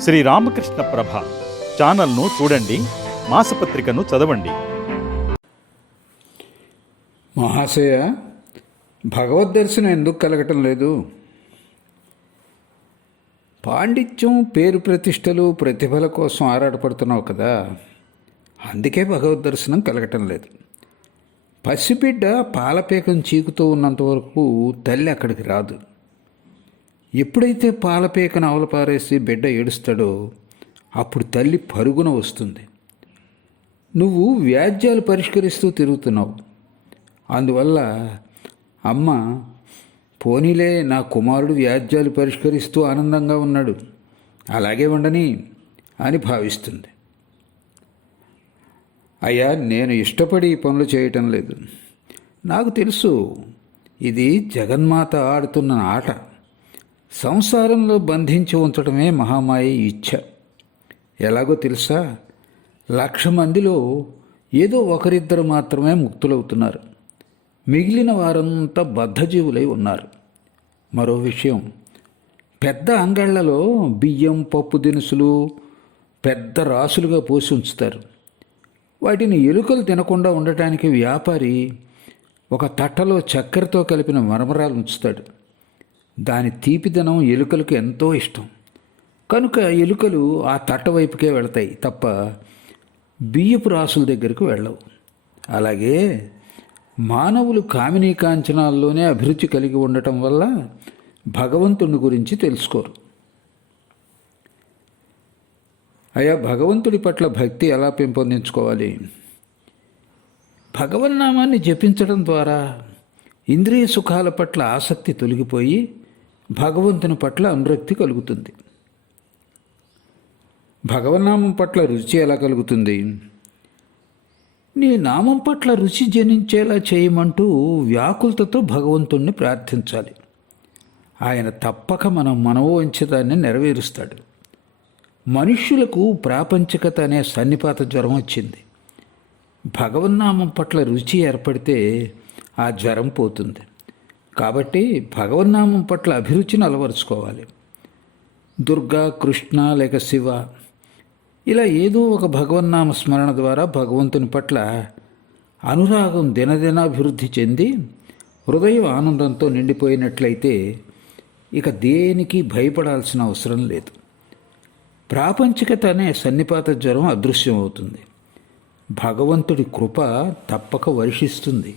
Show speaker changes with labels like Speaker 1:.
Speaker 1: శ్రీ రామకృష్ణ ప్రభ ఛానల్ను చూడండి మాసపత్రికను చదవండి.
Speaker 2: మహాశయ భగవద్ దర్శనం ఎందుకు కలగటం లేదు? పాండిత్యం పేరు ప్రతిష్టలు ప్రతిభల కోసం ఆరాటపడుతున్నావు కదా. అందుకే భగవద్ దర్శనం కలగటం లేదు. పసిబిడ్డ పాలపేకం చీకుతూ ఉన్నంత వరకు తల్లి అక్కడికి రాదు. ఎప్పుడైతే పాలపేకను అవలపారేసి బిడ్డ ఏడుస్తాడో అప్పుడు తల్లి పరుగున వస్తుంది. నువ్వు వ్యాజ్యాలు పరిష్కరిస్తూ తిరుగుతున్నావు. అందువల్ల అమ్మ పోనీలే నా కుమారుడు వ్యాజ్యాలు పరిష్కరిస్తూ ఆనందంగా ఉన్నాడు. అలాగే ఉండని అని భావిస్తుంది. అయ్యా నేను ఇష్టపడి ఈ పనులు చేయటం లేదు. నాకు తెలుసు ఇది జగన్మాత ఆడుతున్న ఆట. సంసారంలో బంధించి ఉంచడమే మహామాయ ఇచ్ఛ ఎలాగో తెలుసా? లక్ష మందిలో ఏదో ఒకరిద్దరు మాత్రమే ముక్తులవుతున్నారు. మిగిలిన వారంతా బద్ధజీవులై ఉన్నారు. మరో విషయం పెద్ద అంగళ్ళలో బియ్యం పప్పు దినుసులు పెద్ద రాసులుగా పోసి ఉంచుతారు. వాటిని ఎలుకలు తినకుండా ఉండటానికి వ్యాపారి ఒక తట్టలో చక్కెరతో కలిపిన మరమరాలు ఉంచుతాడు. దాని తీపిదనం ఎలుకలకు ఎంతో ఇష్టం. కనుక ఎలుకలు ఆ తట్ట వైపుకే వెళతాయి తప్ప బియ్యపు రాసుల దగ్గరకు వెళ్ళవు. అలాగే మానవులు కామినీ కాంచనాల్లోనే అభిరుచి కలిగి ఉండటం వల్ల భగవంతుని గురించి తెలుసుకోరు. అయా భగవంతుడి పట్ల భక్తి ఎలా పెంపొందించుకోవాలి? భగవన్నామాన్ని జపించడం ద్వారా ఇంద్రియ సుఖాల పట్ల ఆసక్తి తొలగిపోయి భగవంతుని పట్ల అనురక్తి కలుగుతుంది. భగవన్నామం పట్ల రుచి ఎలా కలుగుతుంది? నీ నామం పట్ల రుచి జనించేలా చేయమంటూ వ్యాకులతతో భగవంతుణ్ణి ప్రార్థించాలి. ఆయన తప్పక మన మనవోంచితాన్ని నెరవేరుస్తాడు. మనుష్యులకు ప్రాపంచికత అనే సన్నిపాత జ్వరం వచ్చింది. భగవన్నామం పట్ల రుచి ఏర్పడితే ఆ జ్వరం పోతుంది. కాబట్టి భగవన్నామం పట్ల అభిరుచిని అలవరుచుకోవాలి. దుర్గా కృష్ణ లేక శివ ఇలా ఏదో ఒక భగవన్నామ స్మరణ ద్వారా భగవంతుని పట్ల అనురాగం దినదినాభివృద్ధి చెంది హృదయం ఆనందంతో నిండిపోయినట్లయితే ఇక దేనికి భయపడాల్సిన అవసరం లేదు. ప్రాపంచికత అనే సన్నిపాత జ్వరం అదృశ్యమవుతుంది. భగవంతుడి కృప తప్పక వర్షిస్తుంది.